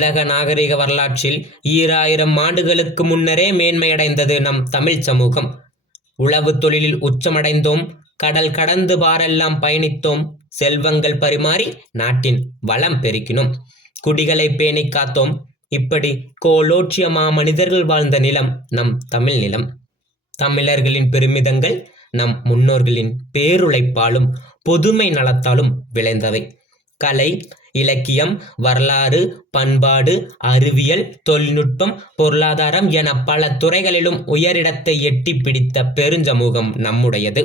உலக நாகரிக வரலாற்றில் 2000 ஆண்டுகளுக்கு முன்னரே மேன்மையடைந்தது நம் தமிழ் சமூகம். உழவு தொழிலில் உச்சமடைந்தோம், கடல் கடந்து பாரெல்லாம் பயணித்தோம், செல்வங்கள் பரிமாறி நாட்டின் வளம் பெருக்கினோம், குடிகளை பேணி காத்தோம். இப்படி கோலோச்சிய மாமனிதர்கள் வாழ்ந்த நிலம் நம் தமிழ் நிலம். தமிழர்களின் பெருமிதங்கள் நம் முன்னோர்களின் பேருழைப்பாலும் பொதுமை நலத்தாலும் விளைந்தவை. கலை, இலக்கியம், வரலாறு, பண்பாடு, அறிவியல், தொழில்நுட்பம், பொருளாதாரம் என பல துறைகளிலும் உயரிடத்தை எட்டி பிடித்த பெருஞ்சமூகம் நம்முடையது.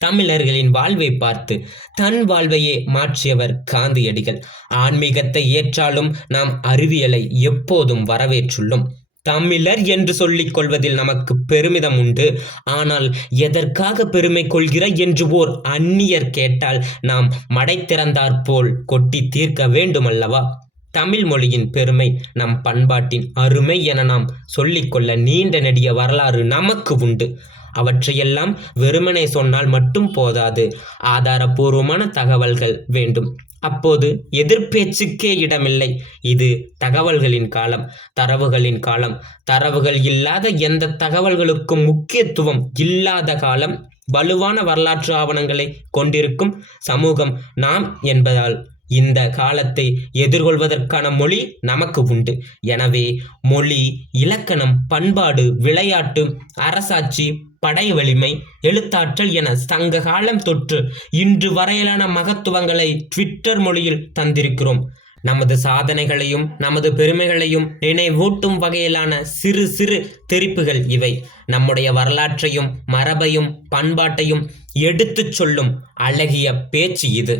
தமிழர்களின் வாழ்வை பார்த்து தன் வாழ்வையே மாற்றியவர் காந்தியடிகள். ஆன்மீகத்தை ஏற்றாலும் நாம் அறிவியலை எப்போதும் வரவேற்றுள்ளோம். தமிழர் என்று சொல்லிக் கொள்வதில் நமக்கு பெருமிதம் உண்டு. ஆனால் எதற்காக பெருமை கொள்கிறாய் என்று ஓர் அந்நியர் கேட்டால் நாம் மடை திறந்தாற்போல் கொட்டி தீர்க்க வேண்டுமல்லவா? தமிழ் மொழியின் பெருமை, நம் பண்பாட்டின் அருமை என நாம் சொல்லிக்கொள்ள நீண்ட நெடிய வரலாறு நமக்கு உண்டு. அவற்றையெல்லாம் வெறுமனே சொன்னால் மட்டும் போதாது, ஆதாரபூர்வமான தகவல்கள் வேண்டும். அப்போது எதிர்பேச்சுக்கே இடமில்லை. இது தகவல்களின் காலம், தரவுகளின் காலம். தரவுகள் இல்லாத எந்த தகவல்களுக்கும் முக்கியத்துவம் இல்லாத காலம். வலுவான வரலாற்று ஆவணங்களை கொண்டிருக்கும் சமூகம் நாம் என்பதால் இந்த காலத்தை எதிர்கொள்வதற்கான மொழி நமக்கு உண்டு. எனவே மொழி, இலக்கணம், பண்பாடு, விளையாட்டு, அரசாட்சி, படை வலிமை, எழுத்தாற்றல் என சங்க காலம் தொற்று இன்று வரையிலான மகத்துவங்களை ட்விட்டர் மொழியில் தந்திருக்கிறோம். நமது சாதனைகளையும் நமது பெருமைகளையும் நினைவூட்டும் வகையிலான சிறு சிறு தெரிப்புகள் இவை. நம்முடைய வரலாற்றையும் மரபையும் பண்பாட்டையும் எடுத்துச் சொல்லும் அழகிய பேச்சு இது.